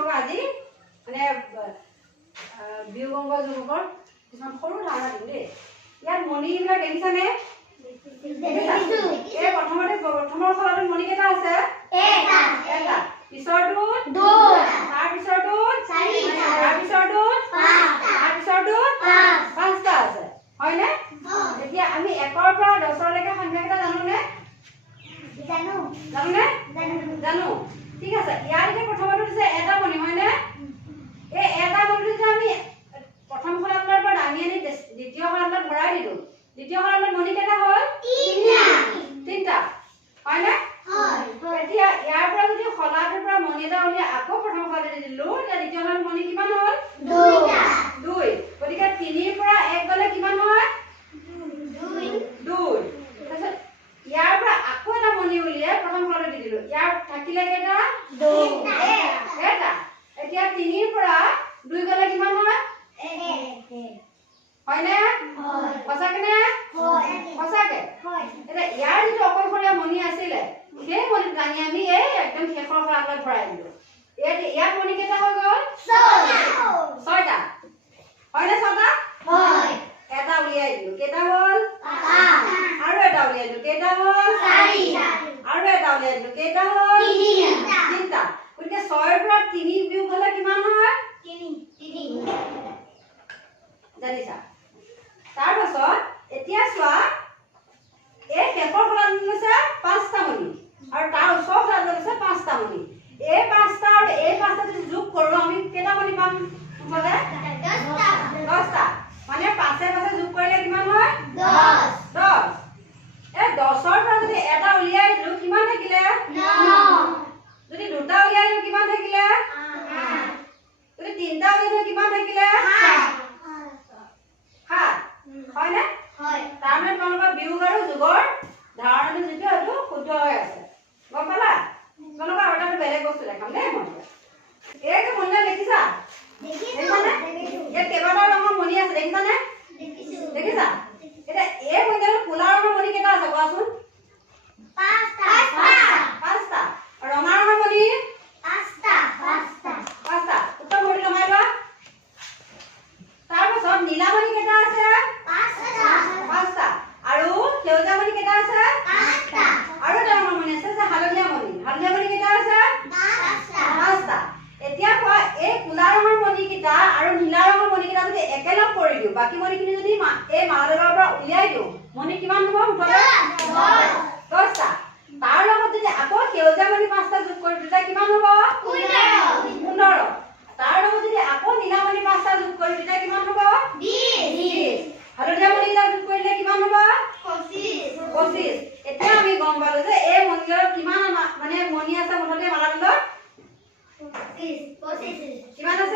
তোমালোকক আজি মানে বিহুগংগ যুৱকৰ কিছুমান সৰু ধাৰণা দিম দেই। ইয়াত মণিবিলাক দেখিছানে? এই প্ৰথমৰ ফলাটোত মণি কেইটা আছে? এটা। পিছৰটোত তাৰ পিছৰটোত তাৰ পিছৰটোত তাৰ পিছৰটোত পাঁচটা আছে, হয়নে? এতিয়া আমি 1ৰ পৰা 10লৈকে সংখ্যা কেইটা জানোনে? জানো। ঠিক আছে। ইয়াৰ যে প্ৰথমটো দিছে এটা মণি, হয়নে? এই এটা মণিটো যে আমি প্ৰথম খণ্ডৰ পৰা দাঙি আনি দ্বিতীয় খণ্ডত ভৰাই দিলো। দ্বিতীয় খণ্ডত মণি কেইটা হ'ল? তিনিটা। হয়নে? এতিয়া ইয়াৰ পৰা যদি খলাটোৰ পৰা মণি এটা উলিয়াই আকৌ প্ৰথম খণ্ডত দিলো, তেতিয়া দ্বিতীয় খণ্ডত মণি কিমান হ'ল? 2। গতিকে 3ৰ পৰা 1 গলে কিমান হয়? 2। তাৰপিছত ইয়াৰ পৰা আকৌ এটা মণি উলিয়াই প্ৰথম খণ্ডত দি দিলো। ইয়াৰ থাকিলে কেইটা? 2। এটা। এতিয়া 3ৰ পৰা 2 গলে কিমান হয়? 1। হয়নে? সঁচাকে? সঁচাকে। এতিয়া ইয়াৰ যিটো অকলশৰীয়া মণি আছিলে সেই মণিটো দাঙি আমি এই একদম শেষৰ খণ্ডত ভৰাই দিলো। ইয়াত মণি কেইটা হৈ গ'ল? 6টা। হয়নে? 6টা? এটা উলিয়াই দিলো। কেইটা হ'ল? 5। আৰু এটা উলিয়াই দিলো। কেইটা হ'ল? 4। আৰু এটা উলিয়াই দিলো। কেইটা হ'ল? 3টা। গতিকে 6ৰ পৰা 3 বিয়োগ হলে কিমান হয়? 3। জানিছা? তাৰ পাছত এতিয়া চোৱা, এই শেষৰ খণ্ডত আছে 5টা মণি আৰু তাৰ ওচৰৰ খণ্ডত আছে 5টা মণি। এই 5টা আৰু এই 5টা যদি যোগ কৰো আমি কেইটা মণি পাম? মুঠতে 10টা। মানে 5 যোগ কৰিলে কিমান হয়? 10। এই 10ৰ পৰা যদি এটা উলিয়াই দিলো কিমান থাকিলে? 9। যদি দুটা উলিয়াই দিলো কিমান থাকিলে? 8। যদি তিনটা উলিয়াই দিলো কিমান থাকিলে? 7। হয়নে? তাৰমানে তোমালোকৰ বিয়োগ আৰু যোগৰ ধাৰণাটো যিটো সেইটো শুদ্ধ হৈ আছে। গম পালা? তোমালোকৰ আৰু এটা বেলেগ বস্তু দেখাম দেই মই। এই যে মণিটা দেখিছা? দেখিছানে? ইয়াত কেইবাটাও ৰঙৰ মণি আছে, দেখিছানে? দেখিছা? এতিয়া এই মণিটাত ক'লা ৰঙৰ মণি কেইটা আছে কোৱাচোন? 5টা। ৰঙা ৰঙৰ মণি? 5টা। উত্তৰ ভৰি লমাই লোৱা। তাৰপিছত নীলা মণি কেইটা আছে? 5টা। আৰু সেউজীয়া মণি কেইটা আছে? 8টা। আৰু এটা ৰঙৰ মণি আছে যে হালধীয়া মণি। হালধীয়া মণি কেইটা আছে? 5টা। এতিয়া কোৱা, এই ক'লা ৰঙৰ মণি কেইটা আৰু নীলা ৰঙৰ মণি কেইটা যদি একেলগ কৰি দিও, বাকি মণিখিনি যদি এই মালাডালৰ পৰা উলিয়াই দিও, মণি কিমান হ'ব? মুঠতে 10টা। তাৰ লগত যদি আকৌ সেউজীয়া মণি 5টা যোগ কৰি দিও, তেতিয়া কিমান হ'ব? 15। তাৰ লগত যদি আকৌ নীলা মণি 5টা যোগ কৰি দিও, তেতিয়া কিমান হ'ব? 20। হালধীয়া মণি কেইটা যোগ কৰিলে কিমান হ'ব? 25। এতিয়া আমি গম পালো যে এই মণিডালত কিমান মানে মণি আছে মুঠতে মালাডালত? 25। কিমান আছে?